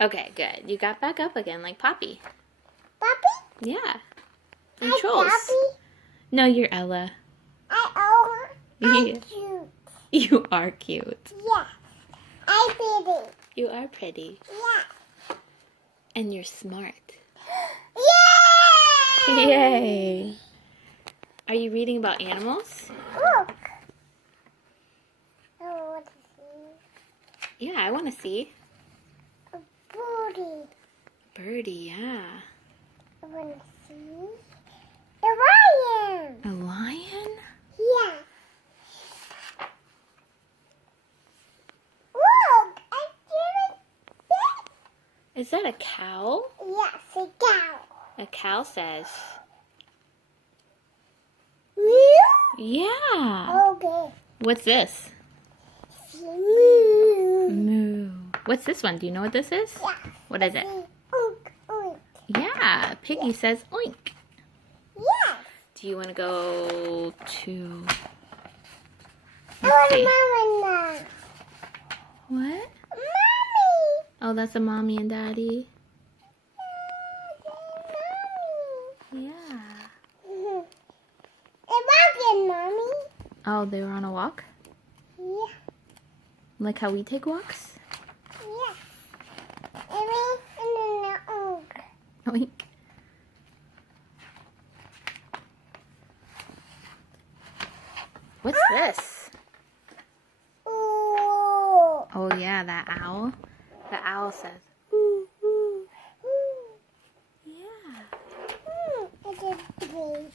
Okay, good. You got back up again like Poppy. Poppy? Yeah. And Hi, Trolls. Poppy. No, you're Ella. I'm Yeah. cute. You are cute. Yeah. I'm pretty. You are pretty. Yeah. And you're smart. Yay! Yay! Are you reading about animals? Look. I want to see Yeah, I want to see. a birdie. Birdie, yeah. I want to see a lion. A lion? Yeah. Look, I did it. Is that a cow? Yes, a cow. A cow says. Moo? Yeah. Okay. What's this? Moo. Moo. What's this one? Do you know what this is? Yeah. What is it? Oink, oink. Yeah. Piggy says oink. Yes. Do you want to go to... I want see. a mama now. What? Mommy. Oh, that's a mommy and daddy. Mommy. Yeah. They're walking, Mommy. Oh, they were on a walk? Yeah. Like how we take walks? Yeah. And then the oak. Oink. What's this? Ooh. Oh yeah, that owl. The owl says, ooh, ooh. Ooh. Yeah. It's a place.